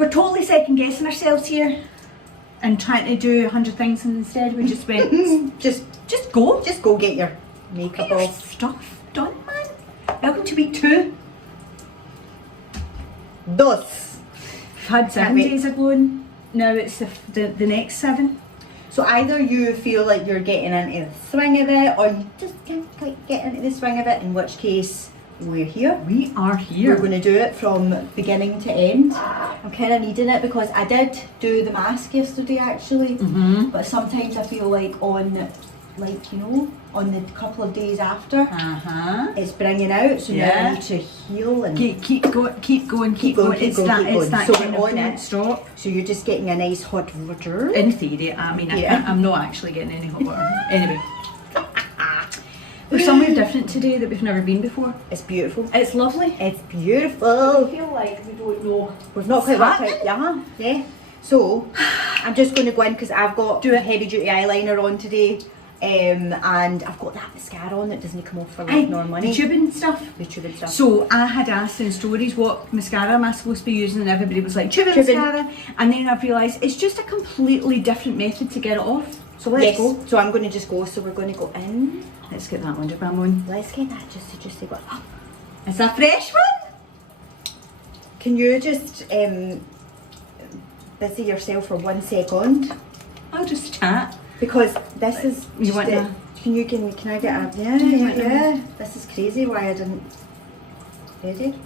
we're totally second guessing ourselves here and trying to do 100 things, and instead we just went, just go. Just go get your makeup Get your off. stuff done, man. Welcome to week 2. Dos. We've had 7 days of glowing. Now it's the next 7. So either you feel like you're getting into the swing of it, or you just can't quite get into the swing of it, in which case we're here. We are here. We're going to do it from beginning to end. I'm kind of needing it because I did do the mask yesterday actually, but sometimes I feel like on, like, you know, on the couple of days after, it's bringing out, so now I need to heal and keep going. It's that So kind we're of on it. stop. So you're just getting a nice hot water. In theory, I mean, I'm not actually getting any hot water. Anyway. We're somewhere different today that we've never been before. It's beautiful. It's lovely. It's beautiful. I feel like we don't know. We've not quite worked out. Yeah. So I'm just going to go in because I've got heavy duty eyeliner on today, and I've got that mascara on that doesn't come off for like no money. The tubing stuff. So I had asked in stories what mascara am I supposed to be using, and everybody was like tubing mascara, and then I've realised it's just a completely different method to get it off. So let's go. So I'm going to just go. So we're going to go in. Let's get that 100 gram on. Let's get that just to go. It's a fresh one. Can you just busy yourself for 1 second? I'll just chat. Because this is. You want to? Can I get a? Yeah. This is crazy. Why I didn't. Ready?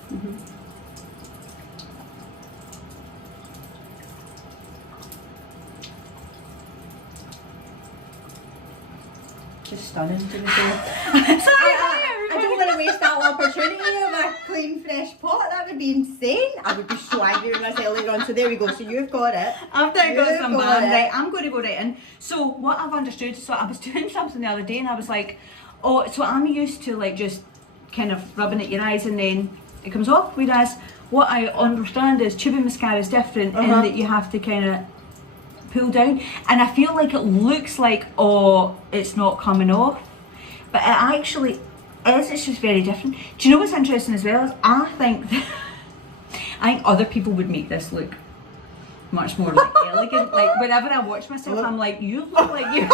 Just stunning to be fair. I don't want to waste that opportunity of a clean fresh pot. That would be insane. I would be so angry with myself later on. So there we go. So you've got it. I've now got some balm. Right, I'm going to go right in. So what I've understood, so I was doing something the other day and I was like, oh, so I'm used to like just kind of rubbing at your eyes and then it comes off. Whereas what I understand is tubing mascara is different in that you have to kind of pull down, and I feel like it looks like, oh, it's not coming off, but it actually is. It's just very different. Do you know what's interesting as well is I think other people would make this look much more like elegant. Like whenever I watch myself, I'm like, you look like you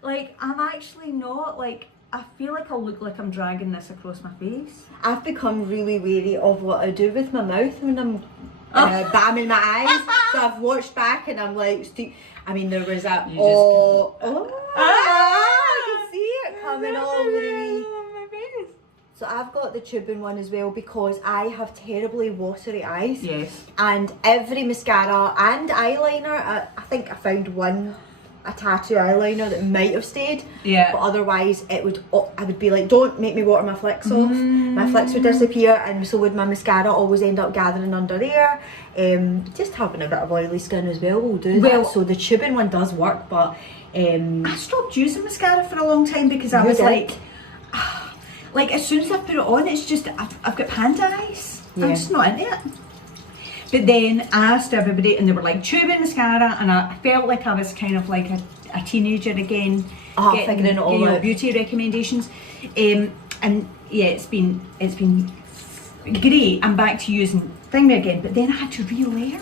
like I'm actually not. Like I feel like I look like I'm dragging this across my face. I've become really wary of what I do with my mouth when I'm bamming my eyes. So I've watched back and I'm like, I mean, there was a I can see it coming all over me. So I've got the tubing one as well because I have terribly watery eyes. Yes. And every mascara and eyeliner, I think I found a tattoo eyeliner that might have stayed. Yeah. But otherwise I would be like, don't make me water my flicks off. My flicks would disappear, and so would my mascara always end up gathering under there. Just having a bit of oily skin as well will do that. So the tubing one does work, but I stopped using mascara for a long time because I was like as soon as I put it on, it's just I've got panda eyes. I'm just not into it. But then I asked everybody and they were like tubing mascara, and I felt like I was kind of like a teenager again, figuring it all out. Beauty recommendations. And yeah, it's been great. I'm back to using Thingy again, but then I had to relearn.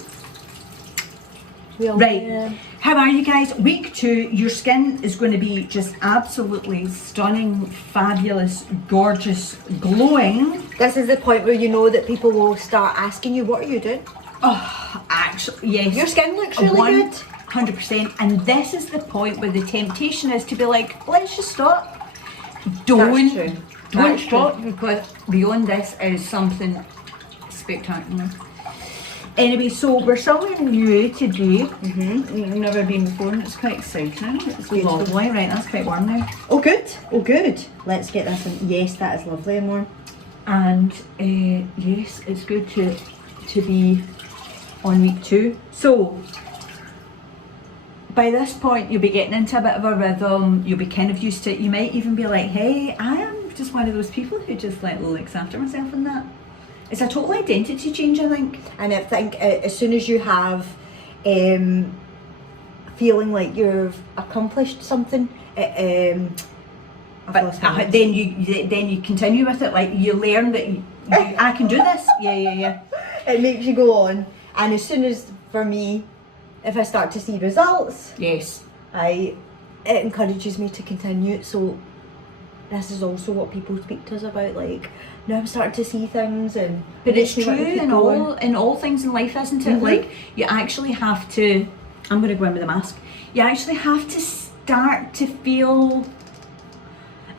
Right, how are you guys? Week 2, your skin is going to be just absolutely stunning, fabulous, gorgeous, glowing. This is the point where you know that people will start asking you, what are you doing? Oh, actually, yes. Your skin looks really good. 100%. And this is the point where the temptation is to be like, let's just stop. Don't stop, because beyond this is something spectacular. Anyway, so we're somewhere new today. We've never been before, and it's quite exciting. It's lovely. Right, that's quite warm now. Oh good. Let's get this in. Yes, that is lovely and warm. And yes, it's good to be on week 2. So by this point you'll be getting into a bit of a rhythm, you'll be kind of used to it. You might even be like, hey, I am just one of those people who just like looks after myself and that. It's a total identity change, I think. And I think as soon as you have feeling like you've accomplished something, then you continue with it. Like you learn that I can do this. Yeah. It makes you go on. And as soon as, for me, if I start to see results, yes, it encourages me to continue. So this is also what people speak to us about, like, now I'm starting to see things, and but it's true in all things in life, isn't it? Like, you actually have to, I'm going to go in with a mask, you actually have to start to feel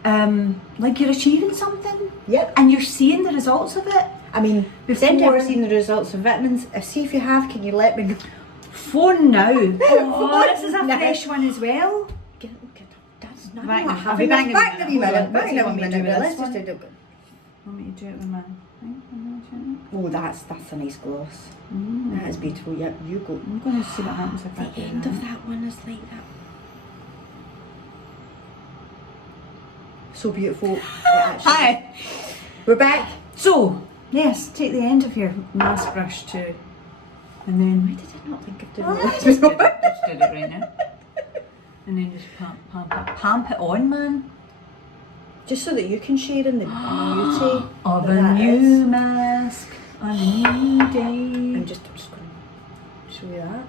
like you're achieving something. Yep. And you're seeing the results of it. I mean, we've never seen the results of vitamins. See if you have, can you let me know? Phone now. Oh, this is a fresh one as well. That's not Right, what I'll be back in a minute. Back in a Want me to minute. do this Let's just one? do it. Want me to do it with my thing? Oh, that's a nice gloss. That is beautiful. Yep, you go. I'm going to see what happens if I do The end of that one is like that. So beautiful. Hi. We're back. So, yes, take the end of your mask brush too. And then... Why did I not think of doing Oh, that? just did it right now. And then just pump it on, man. Just so that you can share in the beauty Of that a that new is. mask on a new day. I'm just going to show you that.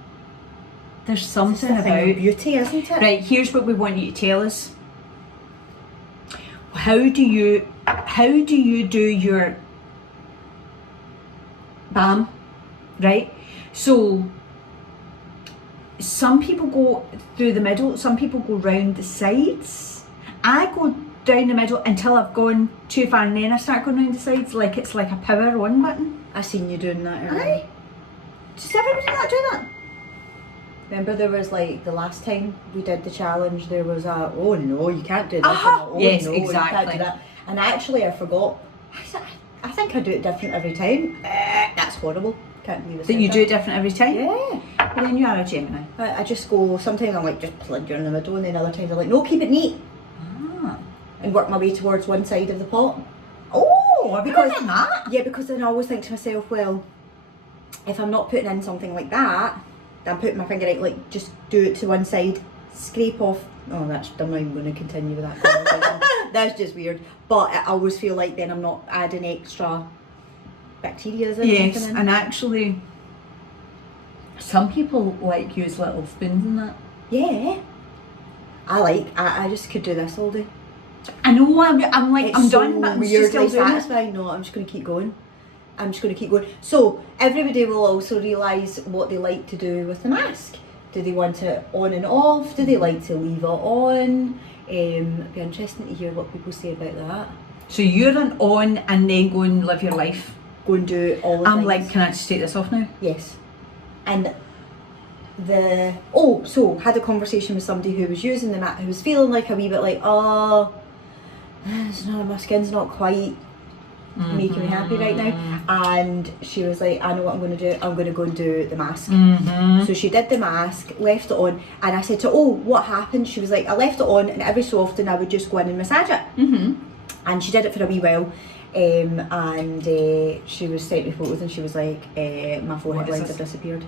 There's It's something a thing of about... beauty, isn't it? Right, here's what we want you to tell us. How do you do your BAM, right? So some people go through the middle, some people go round the sides. I go down the middle until I've gone too far, and then I start going round the sides like it's like a power on button. I seen you doing that earlier. Aye. Does everybody not do that? Remember there was like the last time we did the challenge, there was a, oh no, you can't do this. Uh-huh. And a, oh Yes, no, you can't exactly. do that. And actually I forgot. I think I do it different every time. That's horrible. Can't believe I That said you do it different every time? Yeah. But then you are a Gemini. I just go, sometimes I'm like just plunger in the middle, and then other times I'm like, no, keep it neat. Ah. And work my way towards one side of the pot. Oh, Because- because that. Yeah, because then I always think to myself, well, if I'm not putting in something like that, then I'm putting my finger out, like, just do it to one side, scrape off. Oh, I'm not even going to continue with that conversation. That's just weird. But I always feel like then I'm not adding extra bacteria or Yes, something in. and actually, some people like use little spoons in that. Yeah. I just could do this all day. I know, I'm like, It's I'm so done, but I'm weirdly still doing it. satisfying. No, I'm just going to keep going. So everybody will also realise what they like to do with the mask. Do they want it on and off? Do they like to leave it on? It'd be interesting to hear what people say about that. So you're an on and then go and live your life. Go and do all the I'm things. like, can I just take this off now? Yes. And so had a conversation with somebody who was using the mat, who was feeling like a wee bit like, oh, my skin's not quite making me happy right now. And she was like, I know what I'm going to do. I'm going to go and do the mask. So she did the mask, left it on, and I said to her, oh, what happened? She was like, I left it on, and every so often I would just go in and massage it. And she did it for a wee while. And she was sent me photos, and she was like, my forehead lines have disappeared.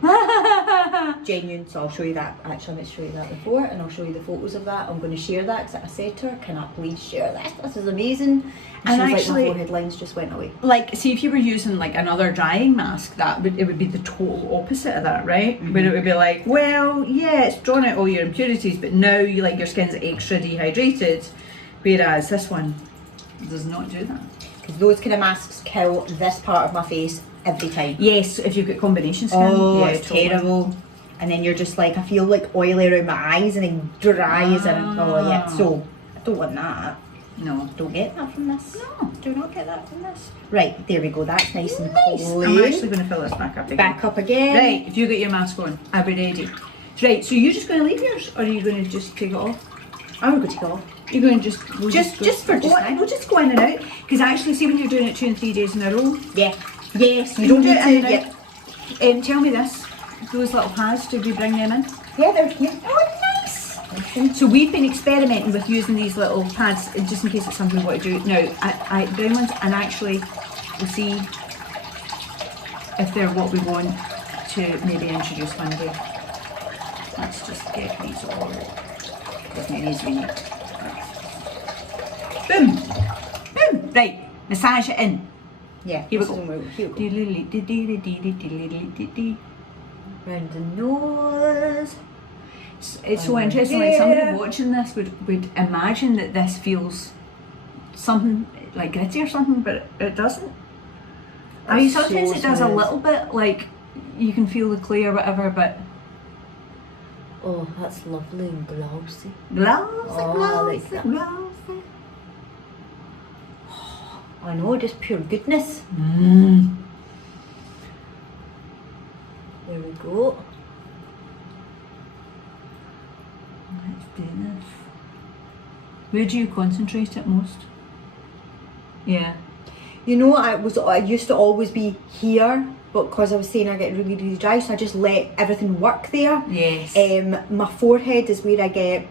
Genuine. So I'll show you that. Actually, I'm going to show you that before, and I'll show you the photos of that. I'm going to share that, because I said to her, can I please share this? This is amazing. And she was actually, like, my forehead lines just went away. Like, see, if you were using like another drying mask, it would be the total opposite of that, right? Where it would be like, well, yeah, it's drawn out all your impurities, but now your skin's extra dehydrated, whereas this one does not do that. Because those kind of masks kill this part of my face every time. Yes, if you've got combination skin. Oh, yeah, it's totally. terrible. And then you're just like, I feel like oily around my eyes, and then dry as in, oh yeah. So I don't want that. No. Don't get that from this. No. Do not get that from this. Right, there we go. That's nice and I'm clean. actually going to fill this back up again. Back up again. Right, if you get your mask on, I'll be ready. Right, so you're just going to leave yours, or are you going to just take it off? I'm going to go. You're going to just We'll just go in and out. Because actually, see when you're doing it 2 and 3 days in a row. Yeah. Yes. You don't do need it to. in and out. Tell me this: those little pads, did we bring them in? Yeah, they're here. Oh, nice. So we've been experimenting with using these little pads, just in case it's something we want to do. Now, I brown ones, and actually, we'll see if they're what we want to maybe introduce one day. Let's just get these all as many as we need. Boom! Boom! Right, massage it in. Yeah. Here we this go. is when here we go. Diddly-dee-dee-dee-dee-dee-dee-dee. Round the nose. It's so interesting, like somebody watching this would imagine that this feels something like gritty or something, but it doesn't. I mean, sometimes it does a little bit, like you can feel the clay or whatever, but oh, that's lovely and glossy. Glossy. I know, just pure goodness. There we go. Let's do this. Where do you concentrate it most? Yeah. You know, I used to always be here, but because I was saying I get really, really dry, so I just let everything work there. Yes. My forehead is where I get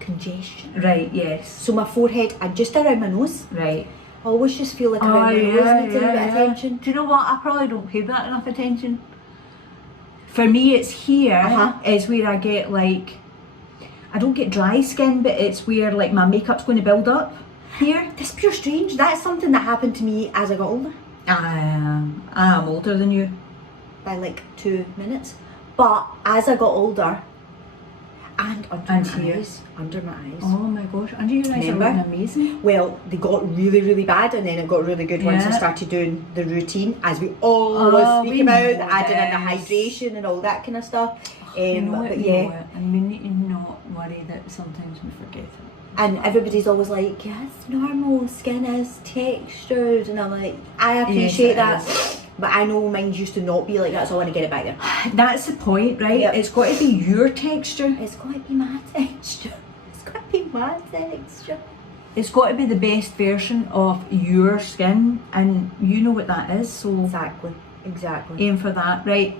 congestion. Right, yes. So my forehead and just around my nose. Right. I always just feel like around my nose needs a little bit of attention. Do you know what? I probably don't pay that enough attention. For me, it's here is where I get like, I don't get dry skin, but it's where like my makeup's going to build up here. That's pure strange. That's something that happened to me as I got older. I am older than you. By like 2 minutes. But as I got older, and under my eyes. Oh my gosh, under your eyes are looking amazing. Well, they got really, really bad, and then it got really good once I started doing the routine, as we always speak about, adding in the hydration and all that kind of stuff. But yeah, and we need to not worry that sometimes we forget it. And everybody's always like, yeah, it's normal, skin is textured, and I'm like, I appreciate that. But I know mine used to not be like that, so I want to get it back there. That's the point, right? Yep. It's got to be your texture. It's got to be my texture. It's got to be my texture. It's got to be the best version of your skin, and you know what that is, so... Exactly. Aim for that, right?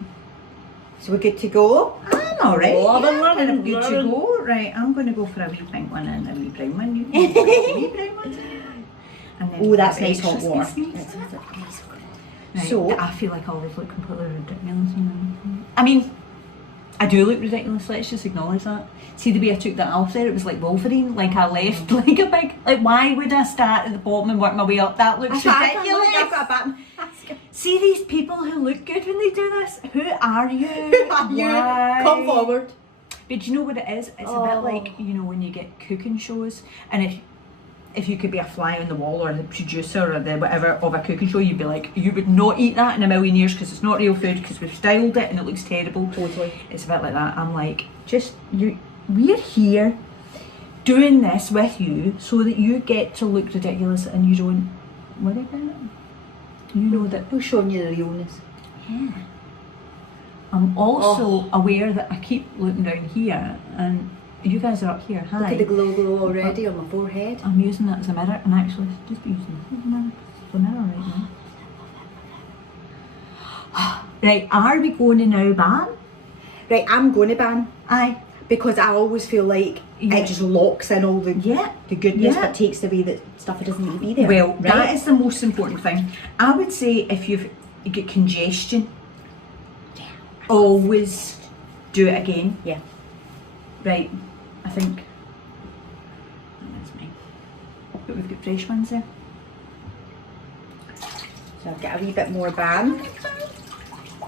So we're good to go? I'm alright. Kind of good to go. Right, I'm going to go for a wee pink one and a wee brown one. You can go for a wee brown one. Oh, that's nice hot water. Right. So I feel like I always look completely ridiculous. I mean, I do look ridiculous. Let's just acknowledge that. See the way I took that off there? It was like Wolverine. Like I left like a big. Like why would I start at the bottom and work my way up? That looks ridiculous. I've got a Batman. See these people who look good when they do this. Who are you? Who are you? Come forward. But do you know what it is? It's a bit like, you know, when you get cooking shows, and if you could be a fly on the wall or the producer or the whatever of a cooking show, you'd be like, you would not eat that in a million years because it's not real food, because we've styled it and it looks terrible. Totally. It's a bit like that. I'm like, we're here doing this with you so that you get to look ridiculous and you don't worry about it. You know that we're showing you the realness. Yeah. I'm also aware that I keep looking down here and you guys are up here. Hi. Look at the glow already on my forehead. I'm using that as a mirror, and actually just be using it as a mirror. It's the mirror right now. Right, are we going to now ban? Right, I'm going to ban. Aye. Because I always feel like it just locks in all the goodness, but takes away the stuff that doesn't need to be there. Well, that is the most important thing. I would say if you get congestion, always do it again. Yeah. Right, I think that's me. But we've got fresh ones there. So I'll get a wee bit more balm.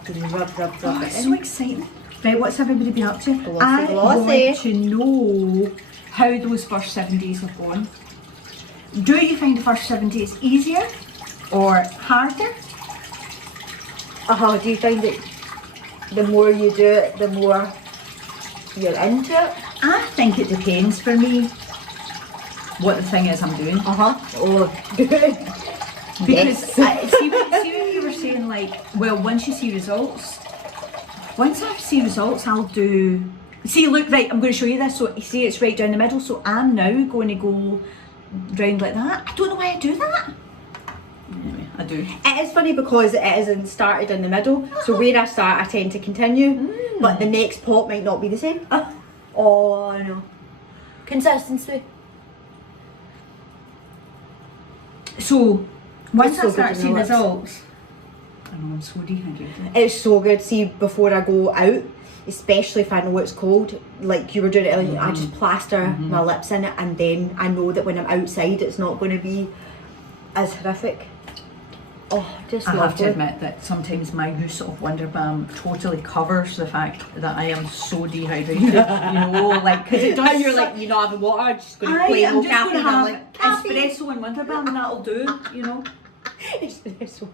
Rub it in. So exciting. Right, what's everybody been up to? Glossy. I want to know how those first 7 days have gone. Do you find the first 7 days easier or harder? Do you find that the more you do it, the more you're into it? I think it depends for me what the thing is I'm doing. Oh, good. Because see when you were saying like, well, once you see results, once I see results, I'll do. See, look, right, I'm going to show you this. So you see, it's right down the middle. So I'm now going to go round like that. I don't know why I do that. Anyway, I do. It is funny because it isn't started in the middle. So where I start, I tend to continue. But the next pot might not be the same. Oh no. Consistency. So once so I start seeing results, I know I'm so dehydrated. It's so good. See, before I go out, especially if I know it's cold, like you were doing it earlier, I just plaster my lips in it, and then I know that when I'm outside, it's not going to be is horrific. Oh, just I have to lovely. admit that sometimes my use of Wonder Balm totally covers the fact that I am so dehydrated. You know, like, because it does. You're like, you're not having water, I'm just going to I'm play just low going to caffeine. have I'm like, caffeine. espresso and Wonder Balm and that'll do, you know. Espresso.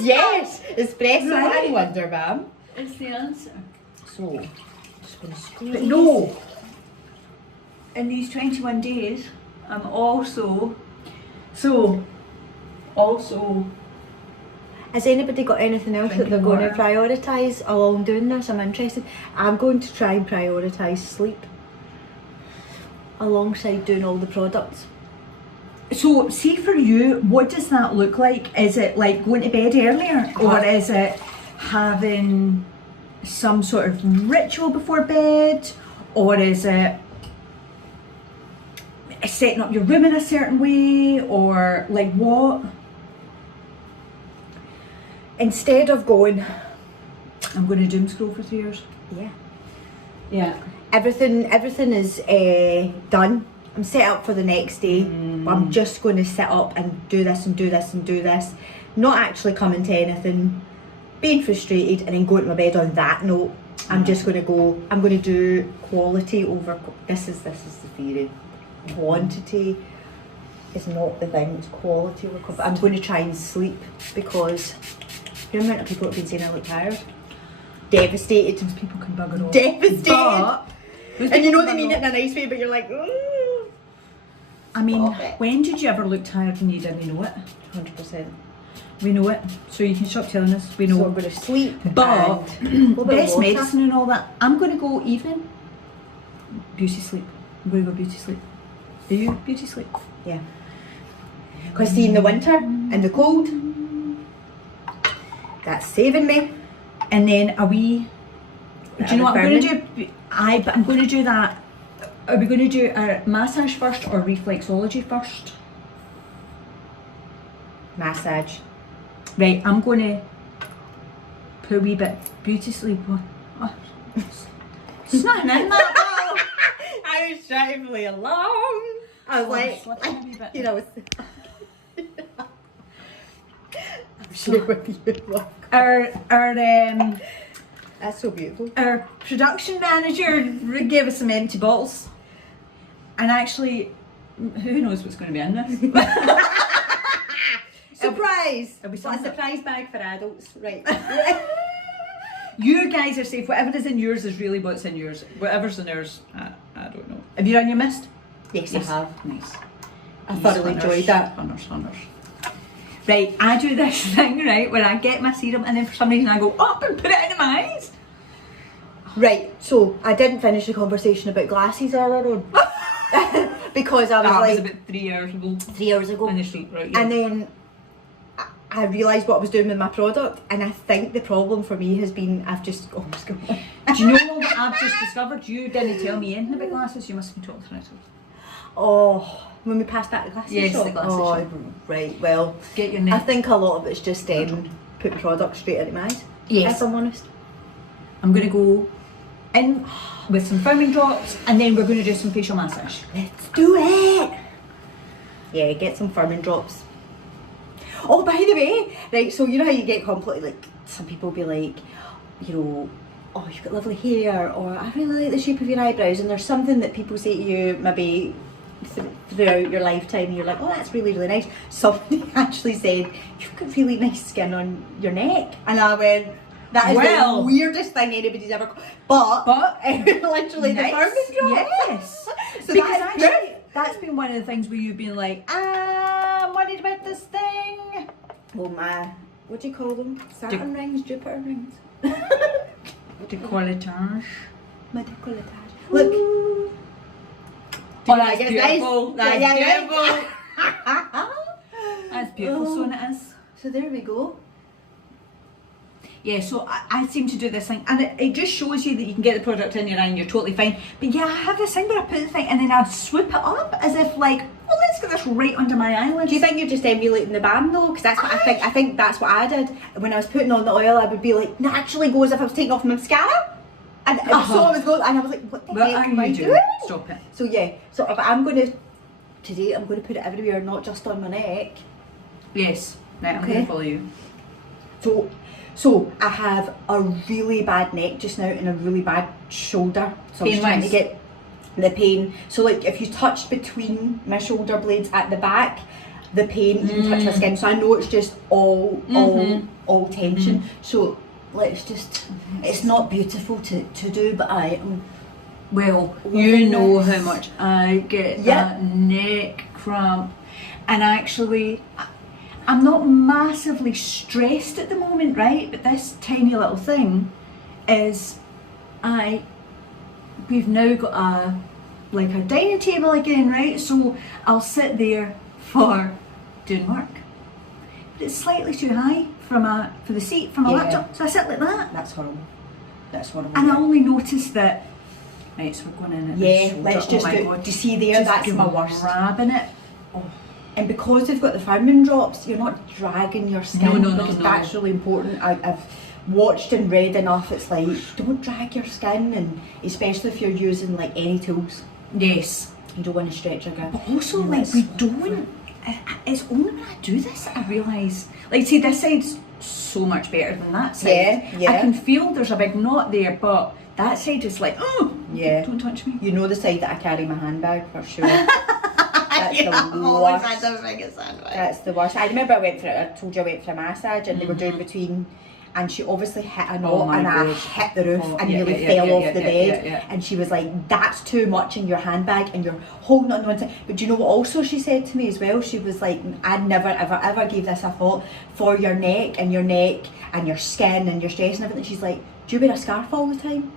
Yes, espresso Right. and Wonder Balm. It's the answer. So, just going to squeeze. But no, in these 21 days, I'm also. Has anybody got anything else that they're Drinking going to water. prioritise along doing this? I'm interested. I'm going to try and prioritise sleep alongside doing all the products. So, see for you, what does that look like? Is it like going to bed earlier, or is it having some sort of ritual before bed, or is it setting up your room in a certain way, or like what? Instead of going, I'm going to doom scroll for 3 years. yeah, everything is done. I'm set up for the next day, but I'm just going to sit up and do this and do this and do this, not actually coming to anything, being frustrated, and then going to my bed on that note. I'm just going to go. I'm going to do quality over. This is the theory. Quantity is not the thing. It's quality over. I'm going to try and sleep because the amount of people have been saying I look tired, devastated. Those people can bugger off. Devastated. But, And you know they mean it in a nice way, but you're like, I mean, Stop it. when did you ever look tired and you didn't know it? 100%. We know it, so you can stop telling us. We So know. I'm going to sleep. But and a little bit of best water. medicine and all that. I'm going to go evening. Beauty sleep. I'm going to go beauty sleep. Are you beauty sleep? Yeah. Because see, in the winter and the cold, that's saving me. And then are we? Do you know what I'm going to Burning. do? But I'm going to do that. Are we going to do a massage first or reflexology first? Massage. Right. I'm going to put a wee bit beauty sleep on. Oh, it's nothing in that. I was trying to play along. I was slip in a wee bit. you know, I'm sure with you. That's so beautiful. Our production manager gave us some empty bottles, and actually, who knows what's going to be in this? Surprise! It'll be What, a something. surprise bag for adults, right? You guys are safe. Whatever is in yours is really what's in yours. Whatever's in yours, I don't know. Have you done your mist? Yes, I have. Nice. I thoroughly enjoyed that. Hunters. Right, I do this thing, right, where I get my serum and then for some reason I go up and put it into my eyes. Right, so I didn't finish the conversation about glasses earlier on. Because I was That like was about 3 hours ago 3 hours ago. in the street, right? Yeah. And then I realised what I was doing with my product, and I think the problem for me has been I've just almost gone. Do you know what I've just discovered? You didn't tell me anything about glasses. You must have been talking to me. Oh, when we passed that glasses Yes, shop. the glasses oh, shop. Right, well, Get your I neck. think a lot of it's just putting product straight into my eyes. Yes. If I'm honest. I'm going to go in with some foaming drops and then we're going to do some facial massage. Let's do it! Yeah, get some firming drops. Oh, by the way, right, so you know how you get completely, like, some people be like, you know, oh, you've got lovely hair, or I really like the shape of your eyebrows, and there's something that people say to you maybe throughout your lifetime, and you're like, oh, that's really, really nice. Somebody actually said, you've got really nice skin on your neck. And I went, that is Well. the weirdest thing anybody's ever... But literally Nice. the firming drops. Yes. So Because that's actually, good. that's been one of the things where you've been like, I'm worried about this thing. Well, what do you call them? Saturn rings, Jupiter rings. Decolletage. My decolletage. Look. Oh, that's beautiful. That's Yeah, beautiful. That's beautiful, Oh. so it is. So there we go. Yeah, so I seem to do this thing, and it just shows you that you can get the product in your eye and you're totally fine. But yeah, I have this thing where I put the thing and then I swoop it up as if like, well, let's get this right under my eyelids. Do you think you're just emulating the band though? Because that's what I think. I think that's what I did. When I was putting on the oil, I would be like, naturally go as if I was taking off my mascara. And so I was going, and I was like, what the What heck are am I you doing? doing? Stop it. So yeah, so if I'm going to, today I'm going to put it everywhere, not just on my neck. Yes. Right, I'm Okay. going to follow you. So I have a really bad neck just now and a really bad shoulder. So I was trying to get the pain. So like if you touched between my shoulder blades at the back, the pain even touch my skin. So I know it's just all tension. So let's just, it's not beautiful to do, but well, you know how much I get that neck cramp, and actually I'm not massively stressed at the moment, right? But this tiny little thing is, we've now got a dining table again, right? So I'll sit there for doing work, but it's slightly too high for the seat from a laptop, so I sit like that. That's horrible. And I only noticed that. Right, so we're going in at the shoulder. Let's just do you see there, just that's my worst. Grabbing it. Oh. And because they've got the firming drops, you're not dragging your skin. No. That's really important. I've watched and read enough, it's like, don't drag your skin, and especially if you're using like any tools. Yes. You don't want to stretch your gut. But also we don't, it's only when I do this that I realise, like see this side's so much better than that side. Yeah. I can feel there's a big knot there, but that side is like, oh, don't touch me. You know the side that I carry my handbag for sure. That's the worst. That's the worst. I remember I told you I went for a massage and they were doing between, and she obviously hit a knot and I hit the roof and nearly fell off the bed. And she was like, that's too much in your handbag and you're holding on to one side. But do you know what also she said to me as well? She was like, I never ever gave this a thought for your neck and your skin and your stress and everything. She's like, do you wear a scarf all the time?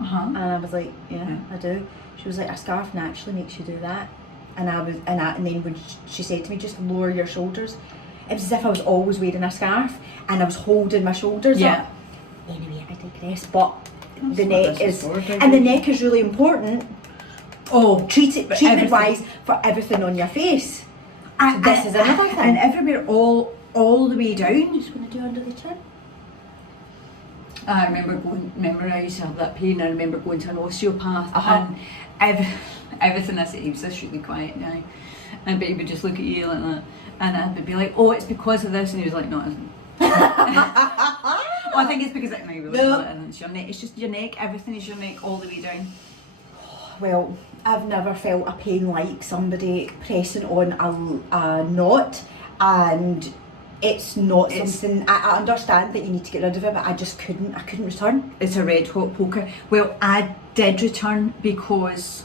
And I was like, yeah, I do. She was like, a scarf naturally makes you do that. And then when she said to me, just lower your shoulders, it was as if I was always wearing a scarf and I was holding my shoulders up. Anyway, I digress. But the neck is really important. Treatment wise for everything on your face. So this is another thing. And everywhere, all the way down. Just going to do under the chin. I remember I used to have that pain. I remember going to an osteopath and everything I said, he was just really quiet now. And but he would just look at you like that. And I would be like, oh, it's because of this. And he was like, no, it isn't. I think it's because it's your neck. It's just your neck. Everything is your neck all the way down. Well, I've never felt a pain like somebody pressing on a knot, and it's not something, I understand that you need to get rid of it, but I couldn't return. It's a red hot poker. Well, I did return because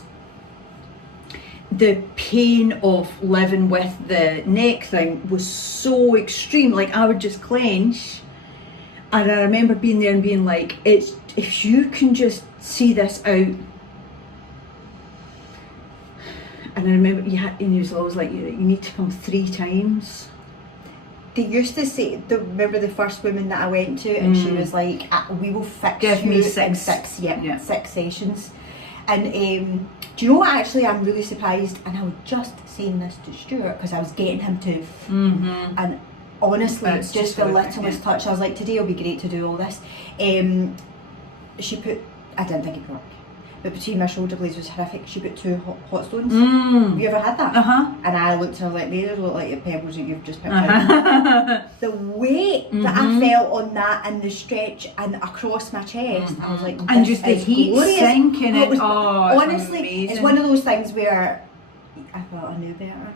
the pain of living with the neck thing was so extreme. Like I would just clench, and I remember being there and being like, if you can just see this out. And I remember he was always like, you need to come 3 times. They used to say, remember the first woman that I went to, and she was like, we will fix Give me 6. in 6 sessions. And do you know what, actually I'm really surprised, and I was just saying this to Stuart because I was getting him to, and honestly, it's just the littlest touch. I was like, today will be great to do all this. She put, I didn't think it would work, but between my shoulder blades was horrific. She put 2 hot stones. Have you ever had that? And I looked and I was like, they look like the pebbles that you've just picked out. The weight that I felt on that and the stretch and across my chest, I was like, this and just the heat glorious. sinking it. Honestly, amazing. It's one of those things where I thought I knew better,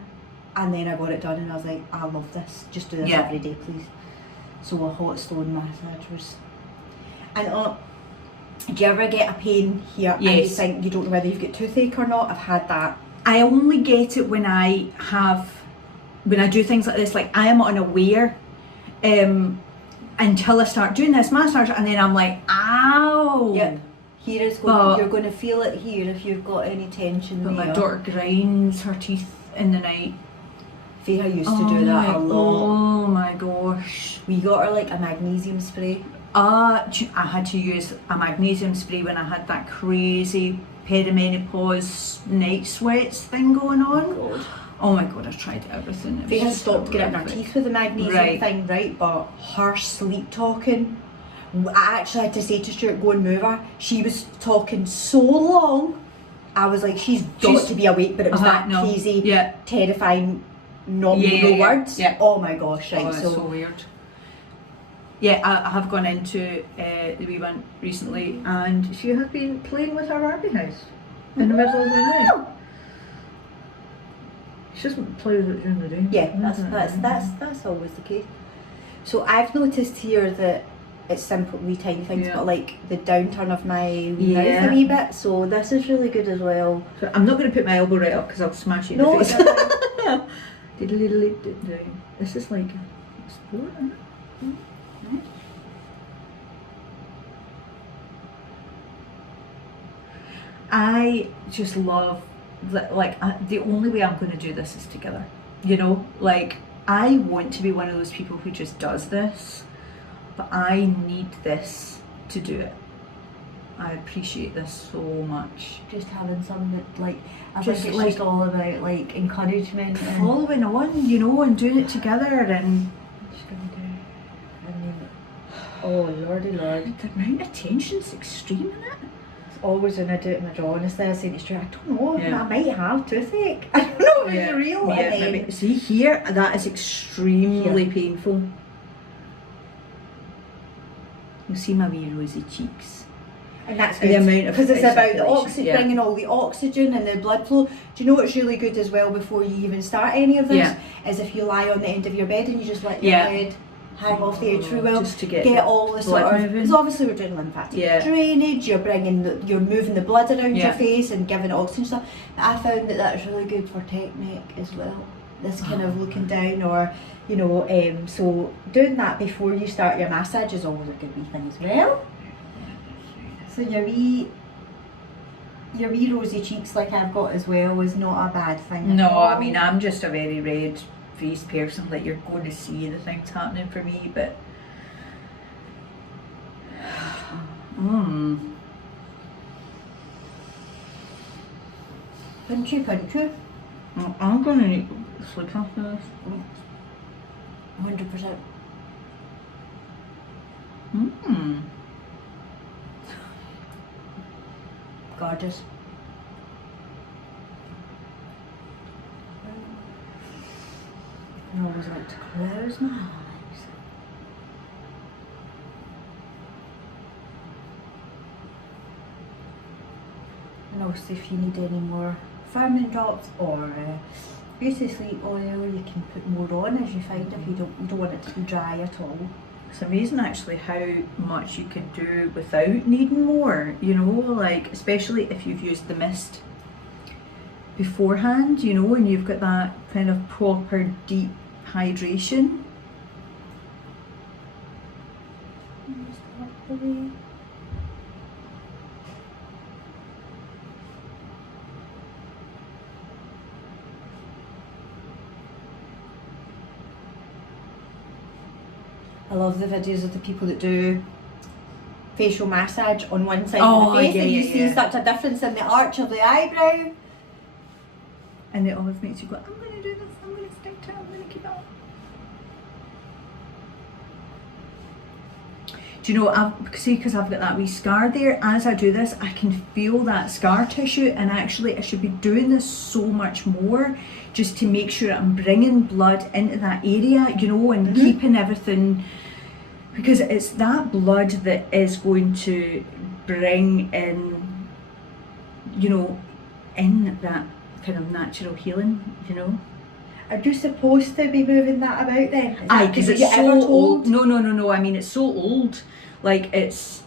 and then I got it done and I was like, I love this. Just do this every day, please. So a hot stone massage was, and do you ever get a pain here and you think you don't know whether you've got toothache or not? I've had that. I only get it when I do things like this. Like I am unaware until I start doing this massage, and then I'm like, ow. Yeah. Here is going. You're going to feel it here if you've got any tension there. My daughter grinds her teeth in the night. Fiona used to do that a lot. Oh my gosh. We got her like a magnesium spray. I had to use a magnesium spray when I had that crazy perimenopause night sweats thing going on. Oh my god, I tried everything. They had stopped getting her teeth with the magnesium thing, right? But her sleep talking, I actually had to say to Stuart, go and move her. She was talking so long. I was like, she's got to be awake, but it was that crazy, terrifying no words. Yeah. Oh my gosh, right. Oh, that's so weird. Yeah, I have gone into the wee one recently, and she has been playing with her Barbie house in the middle of the night. She doesn't play with it during the day. Yeah, that's always the case. So I've noticed here that it's simple wee tiny things, but like the downturn of my mouth a wee bit. So this is really good as well. So I'm not going to put my elbow right up because I'll smash you in the face. This is like a sport, isn't it? I just love that, like, the only way I'm going to do this is together, you know, like I want to be one of those people who just does this, but I need this to do it. I appreciate this so much. Just having some that, like, I think it's like, just all about like encouragement, following on, you know, and doing it together. And just gonna do, I mean, oh lordy lord, the amount of tension's extreme in it. Always when I do it in my jaw, honestly, I say to Stuart, I don't know, I might have toothache. I don't know if it's real. Yeah, and then, see here, that is extremely painful. You'll see my wee rosy cheeks. And that's good, because it's about the oxygen, bringing all the oxygen and the blood flow. Do you know what's really good as well before you even start any of this? Is if you lie on the end of your bed and you just let your head hang off the edge for a while, just to get all the sort of, because obviously we're doing lymphatic drainage, you're moving the blood around your face and giving it oxygen stuff. But I found that that's really good for technique as well, this kind of looking down, or you know, so doing that before you start your massage is always a good wee thing as well. So your wee rosy cheeks like I've got as well is not a bad thing. No, I mean, I'm just a very red face person, like you're going to see the things happening for me, but punchy. I'm going to need sleep after this. 100%. Gorgeous. I always like to close my eyes. And also if you need any more firming drops or beauty sleep oil, you can put more on as you find if you don't want it to be dry at all. It's amazing actually how much you can do without needing more, you know, like especially if you've used the mist beforehand, you know, and you've got that kind of proper deep hydration. I love the videos of the people that do facial massage on one side of the face, and you see such a difference in the arch of the eyebrow. And it always makes you go, I'm going to do this, I'm going to stick to it, I'm going to keep it up. Do you know, because I've got that wee scar there, as I do this, I can feel that scar tissue, and actually I should be doing this so much more just to make sure I'm bringing blood into that area, you know, and keeping everything, because it's that blood that is going to bring in, you know, in that kind of natural healing, you know. Are you supposed to be moving that about then? Aye, because it's so old. No, I mean, it's so old. Like, it's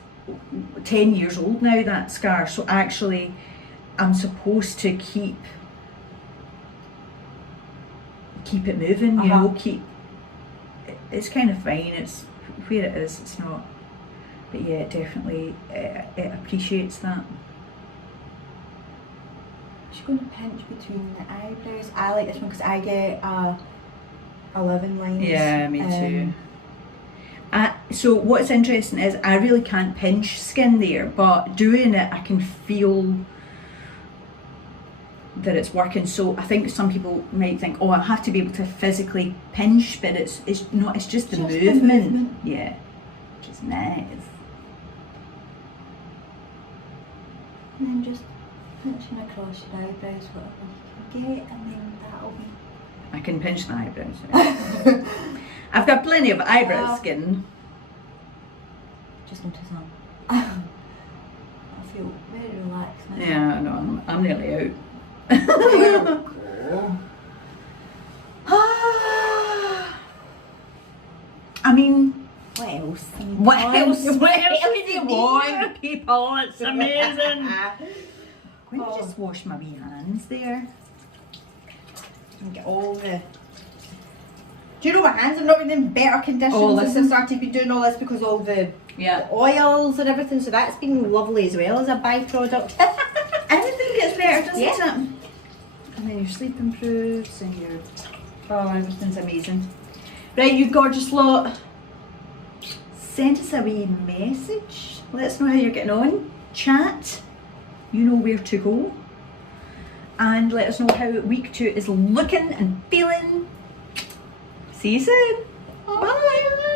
10 years old now, that scar. So actually, I'm supposed to keep it moving, you know, it's kind of fine. It's where it is, it's not. But yeah, definitely, it appreciates that. Just going to pinch between the eyebrows. I like this one because I get 11 lines. Yeah, me too. So what's interesting is I really can't pinch skin there, but doing it I can feel that it's working. So I think some people might think, oh, I have to be able to physically pinch, but it's not, it's just the movement. Yeah, which is nice. And then just pinching across your eyebrows, whatever you can get, and then that'll be I can pinch my eyebrows. I've got plenty of eyebrow skin. Just notice now. I feel very relaxed now. Yeah, no, I'm nearly out. There we go. I mean, What else? what else can you want, people? It's amazing. Let me just wash my wee hands there. And get all the... Do you know my hands have not been in better condition Oh, since I listen. started been doing all this because all the Yeah. oils and everything, so that's been lovely as well as a byproduct. Everything gets better, doesn't Yeah. it? And then your sleep improves and your... Oh, everything's amazing. Right, you gorgeous lot. Send us a wee message. Let us know how you're getting on. Chat. You know where to go. And let us know how week 2 is looking and feeling. See you soon. Bye.